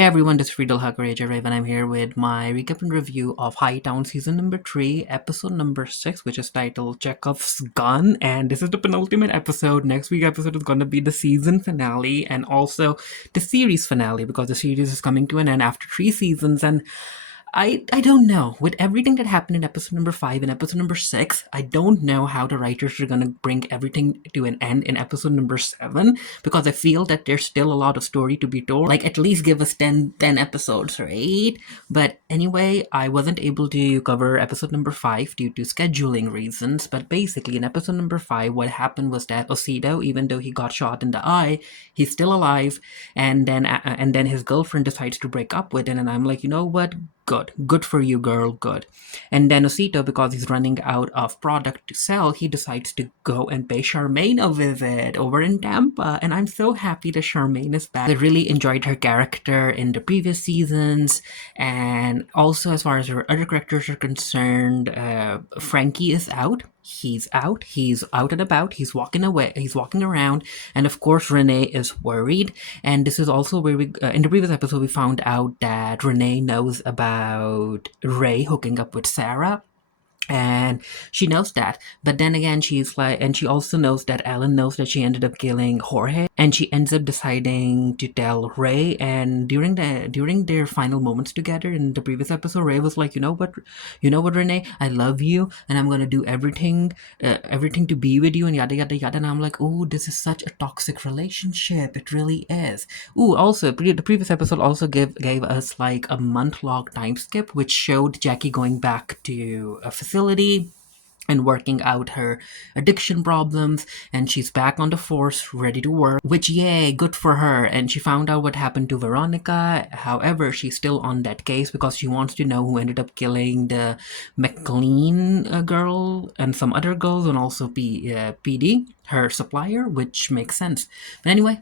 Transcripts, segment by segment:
Hey everyone, this is Friedel Hackerager and I'm here with my recap and review of Hightown season number 3, episode number 6, which is titled Chekhov's Gun. And this is the penultimate episode. Next week's episode is gonna be the season finale and also the series finale because the series is coming to an end after 3 seasons. And I don't know. With everything that happened in episode number 5 and episode number 6, I don't know how the writers are gonna bring everything to an end in episode number 7 because I feel that there's still a lot of story to be told. Like, at least give us 10 episodes, right? But anyway, I wasn't able to cover episode number 5 due to scheduling reasons. But basically, in episode number 5, what happened was that Osito, even though he got shot in the eye, he's still alive. And then his girlfriend decides to break up with him. And I'm like, you know what? Good for you, girl, good. And then Osito, because he's running out of product to sell, he decides to go and pay Charmaine a visit over in Tampa. And I'm so happy that Charmaine is back. I really enjoyed her character in the previous seasons. And also, as far as her other characters are concerned, Frankie is out. He's out and about, he's walking around, and of course Renee is worried. And this is also where we in the previous episode we found out that Renee knows about Ray hooking up with Sarah, and she knows that. But then again, she's like, and she also knows that Alan knows that she ended up killing Jorge, and she ends up deciding to tell Ray. And during their final moments together in the previous episode, Ray was like, you know what, Renee, I love you, and I'm gonna do everything to be with you, and yada yada yada. And I'm like, oh, this is such a toxic relationship. It really is. Ooh, also the previous episode also gave us like a month-long time skip, which showed Jackie going back to a facility and working out her addiction problems, and she's back on the force ready to work, which, yay, good for her. And she found out what happened to Veronica. However, she's still on that case because she wants to know who ended up killing the McLean girl and some other girls, and also PD, her supplier, which makes sense. But anyway,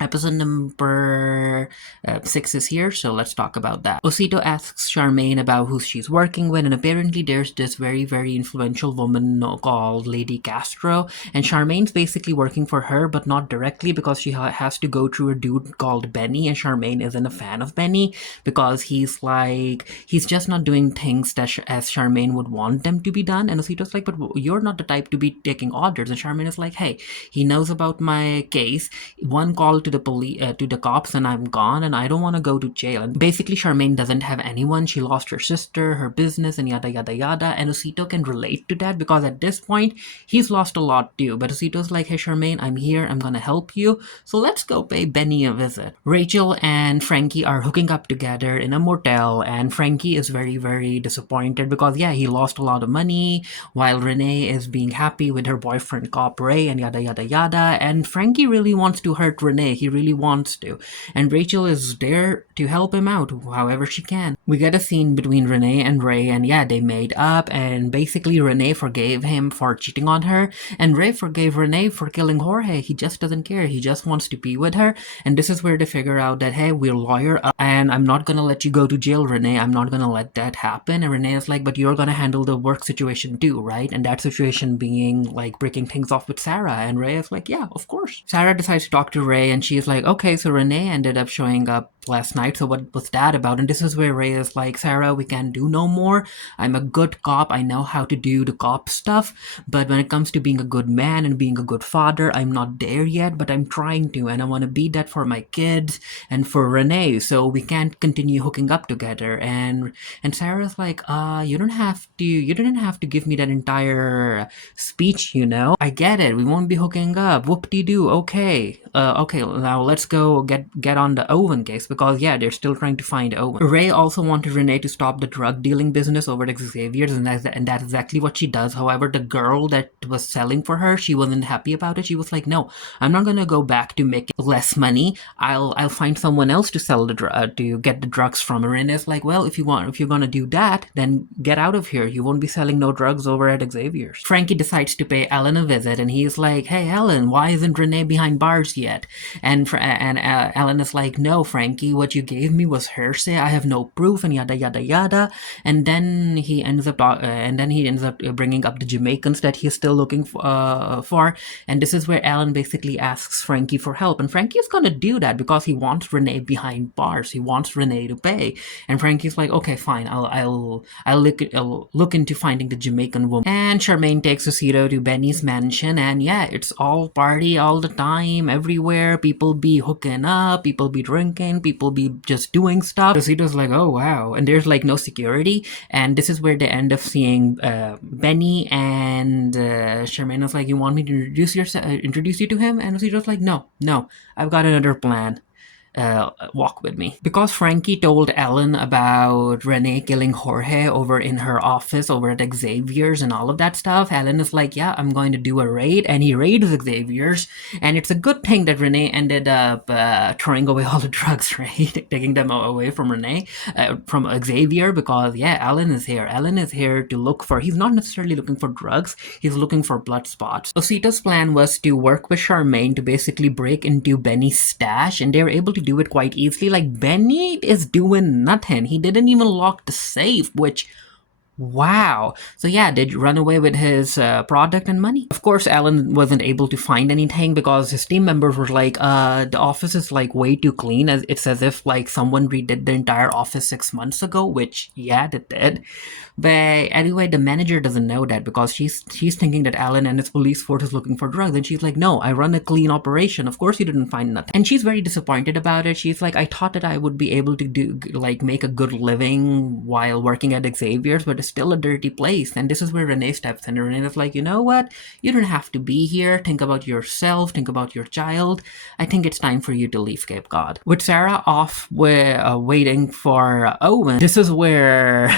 episode number 6 is here, so let's talk about that. Osito asks Charmaine about who she's working with, and apparently there's this very, very influential woman called Lady Castro, and Charmaine's basically working for her, but not directly because she has to go through a dude called Benny, and Charmaine isn't a fan of Benny because he's just not doing things that as Charmaine would want them to be done. And Osito's like, but you're not the type to be taking orders. And Charmaine is like, hey, he knows about my case, one call to the police, to the cops, and I'm gone, and I don't want to go to jail. And basically, Charmaine doesn't have anyone. She lost her sister, her business, and yada yada yada. And Osito can relate to that because at this point, he's lost a lot too. But Osito's like, hey Charmaine, I'm here. I'm gonna help you. So let's go pay Benny a visit. Rachel and Frankie are hooking up together in a motel, and Frankie is very, very disappointed because yeah, he lost a lot of money, while Renee is being happy with her boyfriend cop Ray, and yada yada yada. And Frankie really wants to hurt Renee. He really wants to. And Rachel is there to help him out however she can. We get a scene between Renee and Ray, and yeah, they made up, and basically Renee forgave him for cheating on her, and Ray forgave Renee for killing Jorge. He just doesn't care. He just wants to be with her. And this is where they figure out that, hey, we'll lawyer up, and I'm not gonna let you go to jail, Renee. I'm not gonna let that happen. And Renee is like, but you're gonna handle the work situation too, right? And that situation being like breaking things off with Sarah. And Ray is like, yeah, of course. Sarah decides to talk to Ray, and she's like, okay, so Renee ended up showing up last night, so what was that about? And this is where Ray is like, Sarah, we can't do no more. I'm a good cop. I know how to do the cop stuff, but when it comes to being a good man and being a good father, I'm not there yet, but I'm trying to, and I want to be that for my kids and for Renee, so we can't continue hooking up together. And Sarah's like, you didn't have to give me that entire speech, you know. I get it. We won't be hooking up. Whoop-de-doo. Okay, now let's go get on the Owen case because yeah, they're still trying to find Owen. Ray also wanted Renee to stop the drug dealing business over at Xavier's, and that's exactly what she does. However, the girl that was selling for her, she wasn't happy about it. She was like, no, I'm not gonna go back to make less money. I'll find someone else to sell to get the drugs from. And Renee's like, well, if you're gonna do that, then get out of here. You won't be selling no drugs over at Xavier's. Frankie decides to pay Alan a visit, and he's like, hey Alan, why isn't Renee behind bars yet? And Alan is like, no Frankie, Frankie, what you gave me was hearsay. I have no proof, and yada yada yada. And then he ends up, bringing up the Jamaicans that he's still looking for. And this is where Alan basically asks Frankie for help, and Frankie is gonna do that because he wants Renee behind bars. He wants Renee to pay, and Frankie's like, okay, fine, I'll look into finding the Jamaican woman. And Charmaine takes Osito to Benny's mansion, and yeah, it's all party all the time, everywhere. People be hooking up, people be drinking, people be just doing stuff. Osito's like, oh wow, and there's like no security, and this is where they end up seeing Benny, and Charmaine is like, you want me to introduce you to him? And Osito's like, no, I've got another plan. Walk with me. Because Frankie told Ellen about Renee killing Jorge over in her office over at Xavier's and all of that stuff, Ellen is like, yeah, I'm going to do a raid, and he raids Xavier's, and it's a good thing that Renee ended up throwing away all the drugs, right? Taking them away from from Xavier, because yeah, Ellen is here. Ellen is here to look for, he's not necessarily looking for drugs, he's looking for blood spots. Osito's plan was to work with Charmaine to basically break into Benny's stash, and they were able to do it quite easily. Like, Benny is doing nothing. He didn't even lock the safe, which, wow. So yeah, they run away with his product and money. Of course, Alan wasn't able to find anything because his team members were like, the office is like way too clean. It's as if like someone redid the entire office 6 months ago, which yeah, they did. But anyway, the manager doesn't know that because she's thinking that Alan and his police force is looking for drugs, and she's like, no, I run a clean operation. Of course you didn't find nothing. And she's very disappointed about it. She's like, I thought that I would be able to make a good living while working at Xavier's, but it's still a dirty place. And this is where Renee steps in. And Renee is like, you know what? You don't have to be here. Think about yourself. Think about your child. I think it's time for you to leave Cape Cod. With Sarah off waiting for Owen, this is where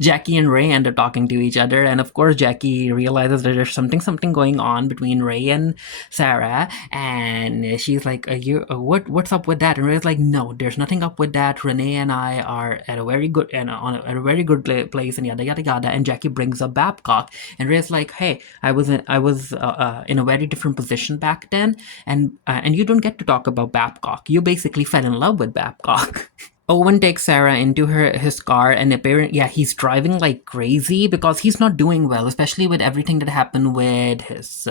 Jackie and Ray end up talking to each other, and of course Jackie realizes that there's something going on between Ray and Sarah, and she's like, what's up with that? And Ray's like, no, there's nothing up with that. Renee and I are at a very good place, and yada yada yada. And Jackie brings up Babcock, and Ray's like, hey, I was in a very different position back then, and you don't get to talk about Babcock. You basically fell in love with Babcock. Owen takes Sarah into his car, and apparently, yeah, he's driving like crazy because he's not doing well, especially with everything that happened with his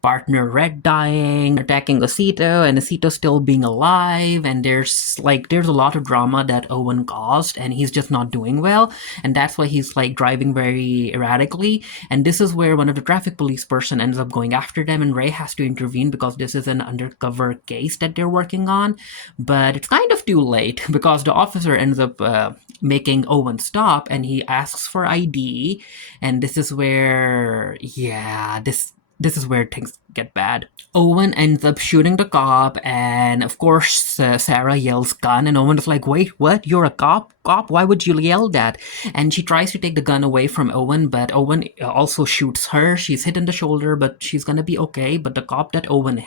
partner Red dying, attacking Osito, and Osito still being alive, and there's a lot of drama that Owen caused, and he's just not doing well, and that's why he's like driving very erratically. And this is where one of the traffic police person ends up going after them, and Ray has to intervene because this is an undercover case that they're working on, but it's kind of too late because the officer ends up making Owen stop, and he asks for ID, and this is where, yeah, this is where things get bad. Owen ends up shooting the cop, and of course Sarah yells gun, and Owen is like, wait, what? You're a cop? Why would you yell that? And she tries to take the gun away from Owen, but Owen also shoots her. She's hit in the shoulder, but she's gonna be okay. But the cop that Owen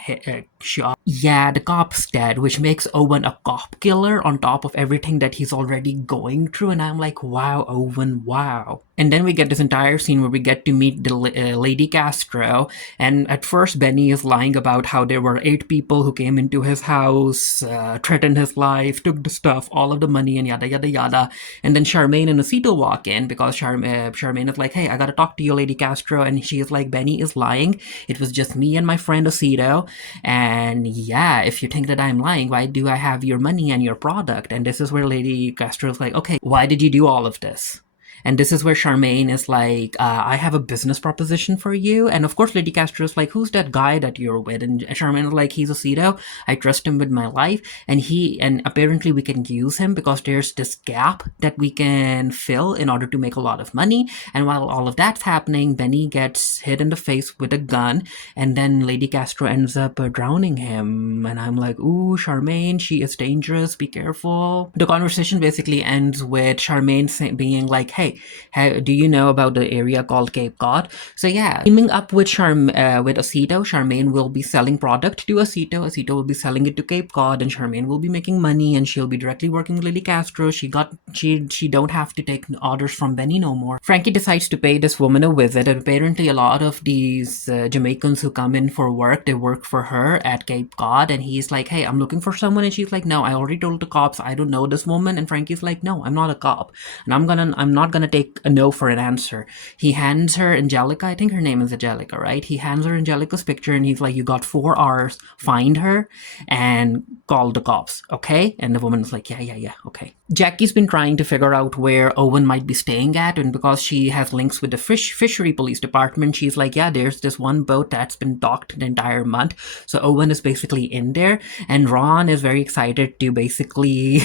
shot, yeah, the cop's dead, which makes Owen a cop killer on top of everything that he's already going through. And I'm like, wow, Owen, wow. And then we get this entire scene where we get to meet the Lady Castro, and at first Benny is lying about how there were 8 people who came into his house, threatened his life, took the stuff, all of the money, and yada yada yada. And then Charmaine and Osito walk in because Charmaine is like, hey, I gotta talk to you, Lady Castro, and she is like, Benny is lying. It was just me and my friend Osito, and yeah, if you think that I'm lying, why do I have your money and your product? And this is where Lady Castro is like, okay, why did you do all of this? And this is where Charmaine is like, I have a business proposition for you. And of course, Lady Castro is like, who's that guy that you're with? And Charmaine is like, he's Osito. I trust him with my life. And apparently we can use him because there's this gap that we can fill in order to make a lot of money. And while all of that's happening, Benny gets hit in the face with a gun. And then Lady Castro ends up drowning him. And I'm like, ooh, Charmaine, she is dangerous. Be careful. The conversation basically ends with Charmaine being like, hey, hey, do you know about the area called Cape Cod? So yeah, teaming up with with Osito, Charmaine will be selling product to Osito. Osito will be selling it to Cape Cod, and Charmaine will be making money, and she'll be directly working with Lily Castro. She don't have to take orders from Benny no more. Frankie decides to pay this woman a visit, and apparently a lot of these Jamaicans who come in for work, they work for her at Cape Cod, and he's like, hey, I'm looking for someone, and she's like, no, I already told the cops I don't know this woman, and Frankie's like, no, I'm not a cop, and I'm not gonna take a no for an answer. He hands her Angelica, I think her name is Angelica, right? He hands her Angelica's picture, and he's like, you got 4 hours, find her, and call the cops, okay? And the woman's like, yeah, okay. Jackie's been trying to figure out where Owen might be staying at, and because she has links with the fishery police department, she's like, yeah, there's this one boat that's been docked the entire month. So Owen is basically in there, and Ron is very excited to basically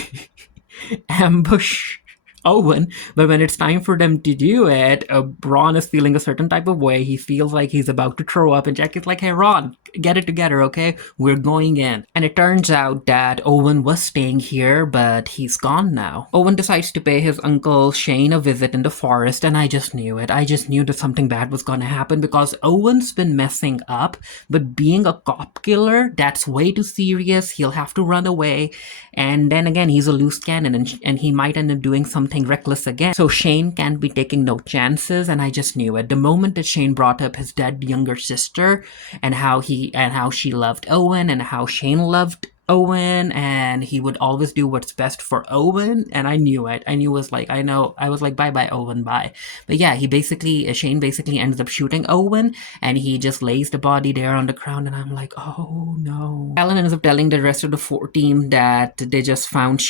ambush Owen, but when it's time for them to do it, Ron is feeling a certain type of way. He feels like he's about to throw up, and Jackie's like, hey, Ron, get it together, okay? We're going in. And it turns out that Owen was staying here, but he's gone now. Owen decides to pay his uncle Shane a visit in the forest, and I just knew it. I just knew that something bad was gonna happen because Owen's been messing up, but being a cop killer, that's way too serious. He'll have to run away, and then again, he's a loose cannon, and he might end up doing something reckless again. So Shane can't be taking no chances, and I just knew it. The moment that Shane brought up his dead younger sister and how she loved Owen and how Shane loved Owen, and he would always do what's best for Owen, and I knew it. I was like, bye Owen, bye. But yeah, Shane basically ends up shooting Owen, and he just lays the body there on the ground, and I'm like, oh no. Alan ends up telling the rest of the team that they just found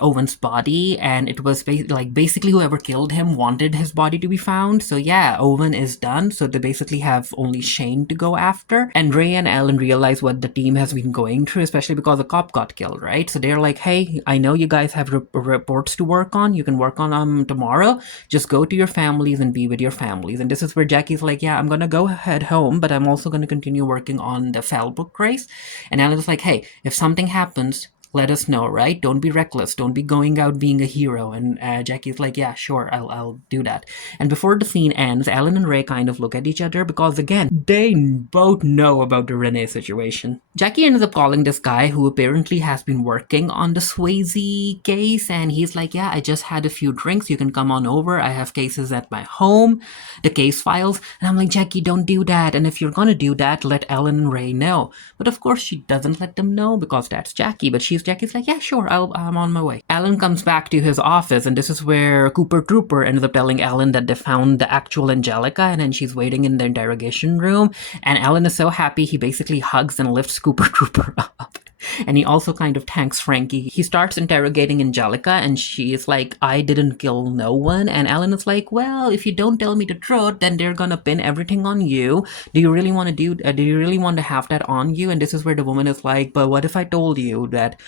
Owen's body, and it was basically whoever killed him wanted his body to be found. So yeah, Owen is done, so they basically have only Shane to go after. And Ray and Alan realize what the team has been going through, especially because a cop got killed, right? So they're like, hey, I know you guys have reports to work on. You can work on them tomorrow. Just go to your families and be with your families. And this is where Jackie's like, yeah, I'm gonna go head home, but I'm also gonna continue working on the fell book race. And Alan's like, hey, if something happens, let us know, right? Don't be reckless. Don't be going out being a hero. And Jackie's like, yeah, sure, I'll do that. And before the scene ends, Alan and Ray kind of look at each other because, again, they both know about the Renee situation. Jackie ends up calling this guy who apparently has been working on the Swayze case, and he's like, yeah, I just had a few drinks. You can come on over. I have cases at my home, the case files. And I'm like, Jackie, don't do that. And if you're gonna do that, let Alan and Ray know. But of course, she doesn't let them know because that's Jackie. But Jackie's like, yeah, sure, I'm on my way. Alan comes back to his office, and this is where Cooper Trooper ends up telling Alan that they found the actual Angelica, and then she's waiting in the interrogation room. And Alan is so happy, he basically hugs and lifts Cooper Trooper up. And he also kind of thanks Frankie. He starts interrogating Angelica, and she is like, I didn't kill no one. And Alan is like, well, if you don't tell me the truth, then they're gonna pin everything on you. Do you really want to have that on you? And this is where the woman is like, but what if I told you that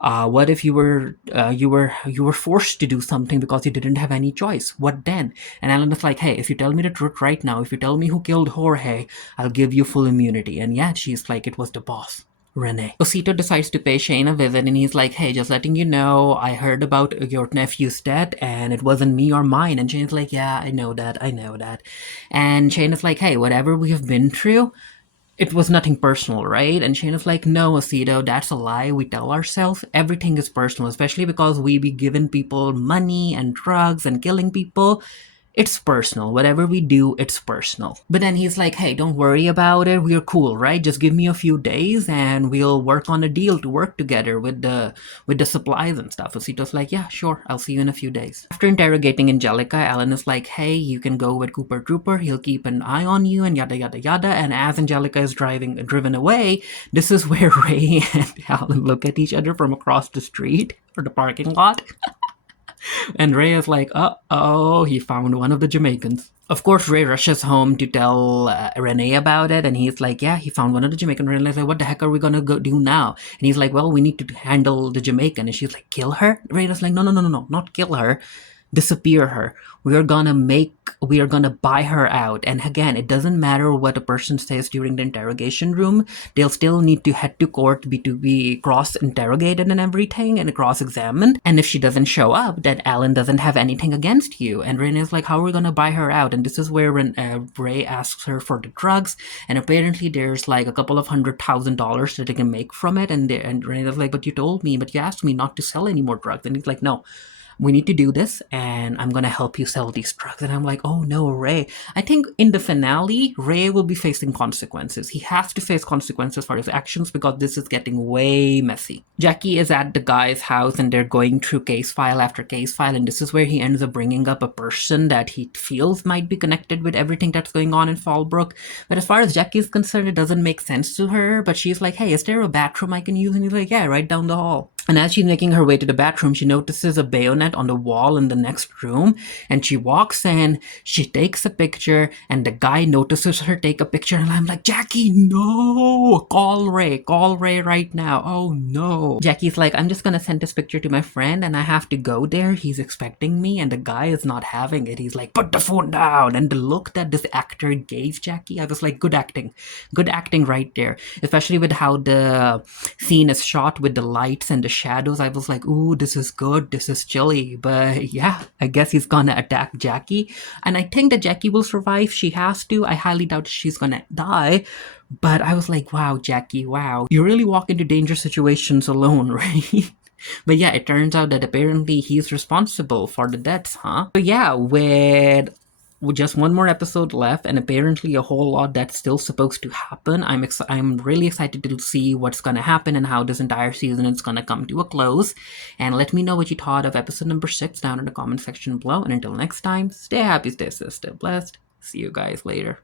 what if you were forced to do something because you didn't have any choice? What then? And Alan is like, hey, if you tell me the truth right now, if you tell me who killed Jorge, I'll give you full immunity. And yeah, she's like, it was the boss, Renee. Osito decides to pay Shane a visit, and he's like, hey, just letting you know, I heard about your nephew's death, and it wasn't me or mine. And Shane's like, yeah, I know that. And Shane is like, hey, whatever we have been through, it was nothing personal, right? And Shane is like, no, Osito, that's a lie. We tell ourselves everything is personal, especially because we be giving people money and drugs and killing people. It's personal. Whatever we do, it's personal. But then he's like, hey, don't worry about it. We're cool, right? Just give me a few days and we'll work on a deal to work together with the supplies and stuff. Osito's like, yeah, sure. I'll see you in a few days. After interrogating Angelica, Alan is like, hey, you can go with Cooper Trooper. He'll keep an eye on you and yada, yada, yada. And as Angelica is driven away, this is where Ray and Alan look at each other from across the street or the parking lot. And Ray is like, uh-oh, he found one of the Jamaicans. Of course, Ray rushes home to tell Renee about it, and he's like, yeah, he found one of the Jamaicans. Renee's like, what the heck are we gonna go do now? And he's like, well, we need to handle the Jamaican. And she's like, kill her? Ray is like, no, not kill her. disappear her. We are gonna buy her out. And again, it doesn't matter what a person says during the interrogation room. They'll still need to head to court to be cross-interrogated and everything and cross-examined. And if she doesn't show up, then Alan doesn't have anything against you. And Renee's like, how are we gonna buy her out? And this is where Ray asks her for the drugs. And apparently there's like a couple of $100,000 that they can make from it. And Renee's like, but you asked me not to sell any more drugs. And he's like, no, we need to do this, and I'm gonna help you sell these drugs. And I'm like, oh no, Ray. I think in the finale, Ray will be facing consequences. He has to face consequences for his actions because this is getting way messy. Jackie is at the guy's house and they're going through case file after case file, and this is where he ends up bringing up a person that he feels might be connected with everything that's going on in Fallbrook. But as far as Jackie is concerned, it doesn't make sense to her, but she's like, hey, is there a bathroom I can use? And he's like, yeah, right down the hall. And as she's making her way to the bathroom, she notices a bayonet on the wall in the next room. And she walks in, she takes a picture, and the guy notices her take a picture. And I'm like, Jackie, no! Call Ray right now. Oh no. Jackie's like, I'm just gonna send this picture to my friend and I have to go there. He's expecting me, and the guy is not having it. He's like, put the phone down. And the look that this actor gave Jackie, I was like, good acting. Good acting right there. Especially with how the scene is shot with the lights and the shadows. I was like, ooh, this is good, this is chilly. But yeah, I guess he's gonna attack Jackie, and I think that Jackie will survive. She has to. I highly doubt she's gonna die, but I was like, wow, Jackie, wow, you really walk into dangerous situations alone, right? But yeah, it turns out that apparently he's responsible for the deaths, huh? So yeah, with just one more episode left, and apparently a whole lot that's still supposed to happen. I'm really excited to see what's gonna happen and how this entire season is gonna come to a close. And let me know what you thought of episode number 6 down in the comment section below. And until next time, stay happy, stay safe, stay blessed. See you guys later.